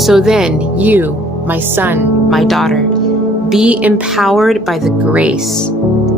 So then you, my son, my daughter, be empowered by the grace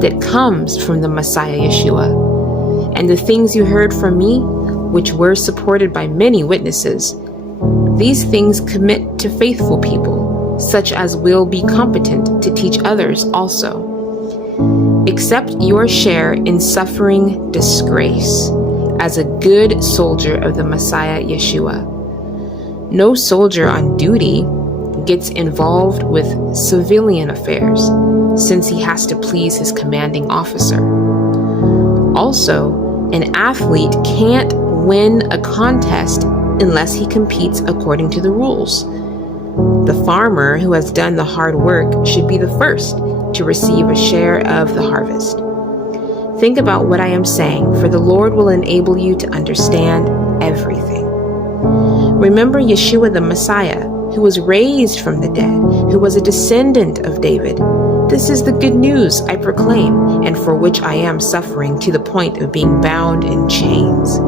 that comes from the Messiah Yeshua, and the things you heard from me, which were supported by many witnesses. These things commit to faithful people, such as will be competent to teach others also. Accept your share in suffering disgrace as a good soldier of the Messiah Yeshua. No soldier on duty gets involved with civilian affairs, since he has to please his commanding officer. Also, an athlete can't win a contest unless he competes according to the rules. The farmer who has done the hard work should be the first to receive a share of the harvest. Think about what I am saying, for the Lord will enable you to understand everything. Remember Yeshua the Messiah, who was raised from the dead, who was a descendant of David. This is the good news I proclaim, and for which I am suffering to the point of being bound in chains.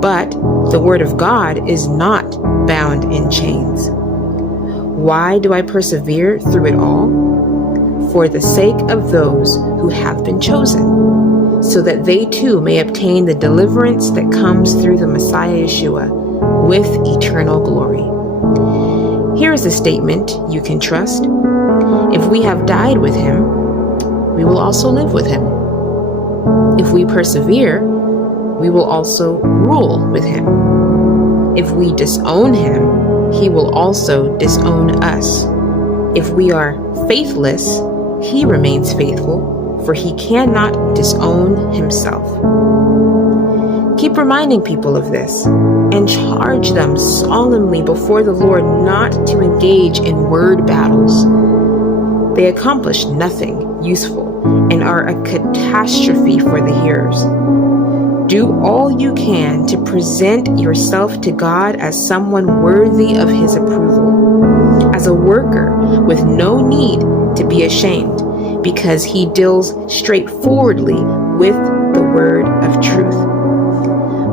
But the word of God is not bound in chains. Why do I persevere through it all? For the sake of those who have been chosen, so that they too may obtain the deliverance that comes through the Messiah Yeshua with eternal glory. Here is a statement you can trust. If we have died with him, we will also live with him. If we persevere, we will also rule with him. If we disown him, he will also disown us. If we are faithless, he remains faithful, for he cannot disown himself. Keep reminding people of this, and charge them solemnly before the Lord not to engage in word battles. They accomplish nothing useful and are a catastrophe for the hearers. Do all you can to present yourself to God as someone worthy of his approval, as a worker with no need to be ashamed, because he deals straightforwardly with the word of truth.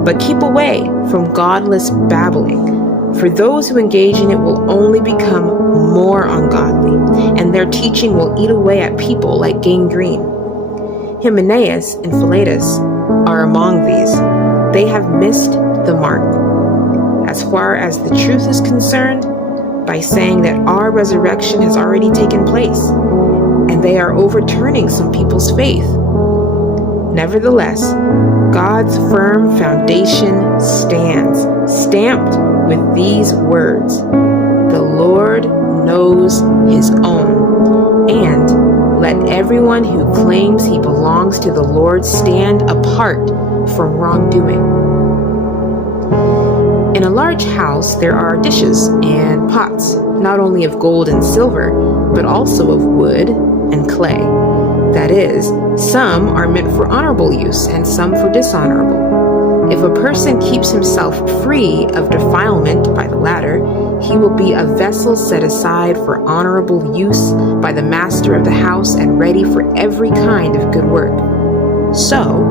But keep away from godless babbling, for those who engage in it will only become more ungodly, and their teaching will eat away at people like gangrene. Hymenaeus and Philetus are among these. They have missed the mark, as far as the truth is concerned, by saying that our resurrection has already taken place, and they are overturning some people's faith. Nevertheless, God's firm foundation stands, stamped with these words: the Lord knows his own, and let everyone who claims he belongs to the Lord stand apart from wrongdoing. In a large house, there are dishes and pots, not only of gold and silver, but also of wood and clay. That is, some are meant for honorable use and some for dishonorable. If a person keeps himself free of defilement by the latter, he will be a vessel set aside for honorable use by the master of the house and ready for every kind of good work. So,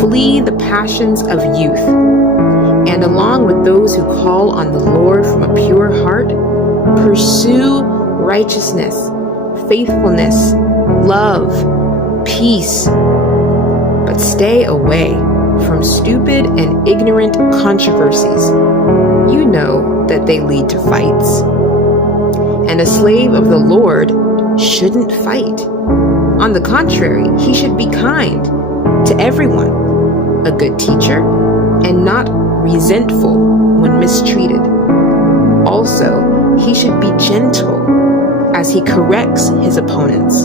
flee the passions of youth, and along with those who call on the Lord from a pure heart, pursue righteousness, faithfulness, love, peace. But stay away from stupid and ignorant controversies. You know that they lead to fights. And a slave of the Lord shouldn't fight. On the contrary, he should be kind to everyone, a good teacher, and not resentful when mistreated. Also, he should be gentle as he corrects his opponents.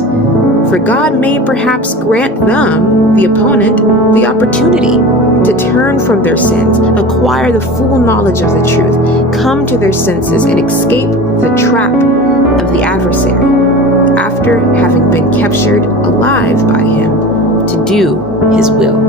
For God may perhaps grant them, the opponent, the opportunity to turn from their sins, acquire the full knowledge of the truth, come to their senses, and escape the trap of the adversary, after having been captured alive by him to do his will.